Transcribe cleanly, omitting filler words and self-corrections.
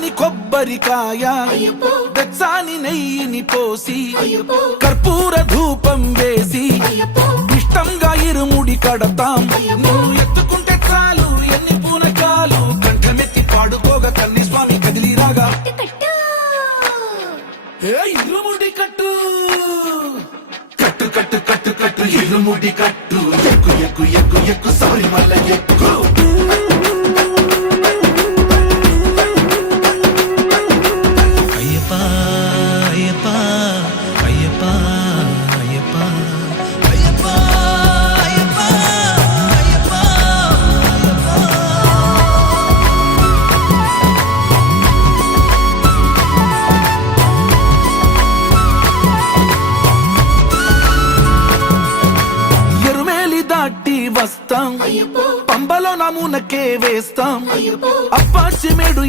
తెల్లాని కొబ్బరికాయ వెచ్చాని నెయ్యిని పోసి కర్పూర ధూపం వేసి ఇష్టంగా ఇరుముడి కడతాం. నువ్వు ఎత్తుకుంటే చాలు ఎన్ని పూనకాలు కంఠమెత్తి పాడుకోగా కన్ని స్వామి కదిలిరాగా ఇరుముడి కట్టు కట్టు కట్టు కట్టు కట్టు ఇరుముడి కట్టు ఎక్కు ఎక్కు ఎక్కు ఎక్కు శబరిమల ఎక్కు. వస్తాం పంబలో నమూనకే వేస్తాం అప్పాచి మేడు